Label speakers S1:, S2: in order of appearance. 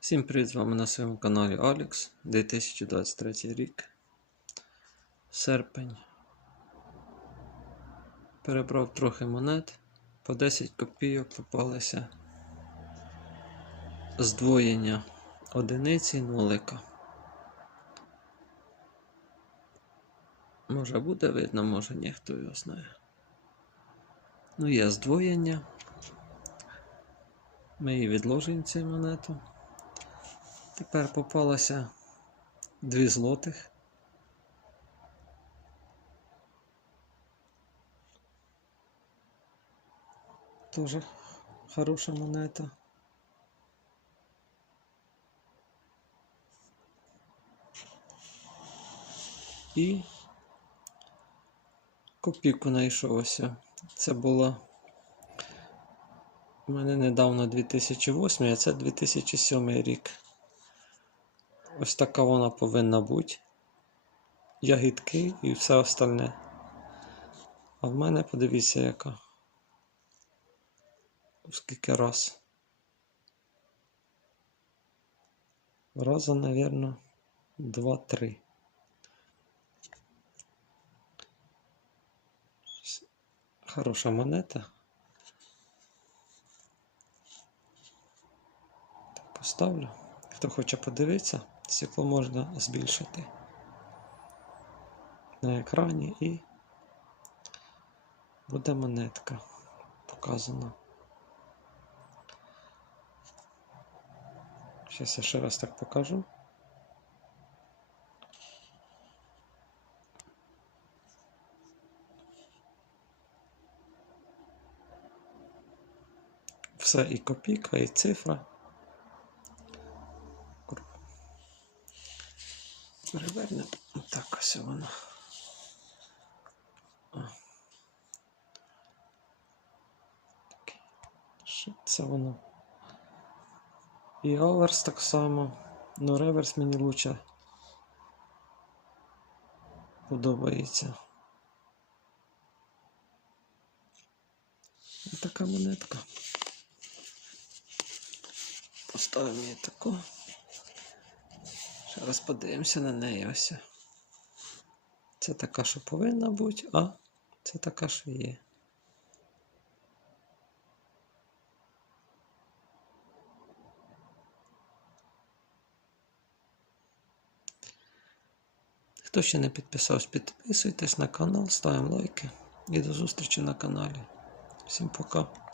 S1: Всім привіт з вами на своєму каналі Алекс 2023 рік. Серпень. Перебрав трохи монет. По 10 копійок попалися здвоєння одиниці і нулика. Може буде видно, може ні, хто його знає. Ну, є здвоєння. Ми її відложимо цю монету. Тепер попалося 2 злотих. Тоже хороша монета. І копійку знайшовся. Це було у мене недавно 2008, а це 2007 рік. Ось така вона повинна бути. Ягідки і все остальне. А в мене подивіться яка. Скільки раз. Раза, навірно, два-три. Хороша монета. Поставлю. Хто хоче подивитися, стекло можна збільшити на екрані і буде монетка показана. Зараз я ще раз так покажу. Все і копійка, і цифра. Переверне. Так ось. Що це воно? І аверс так само. Ну реверс мені лучше подобається. Ось така монетка. Поставимо її таку. Ще раз подивимося на неї ось. Це така, що повинна бути, а це така, що є. Хто ще не підписався, підписуйтесь на канал, ставимо лайки і до зустрічі на каналі. Всім пока.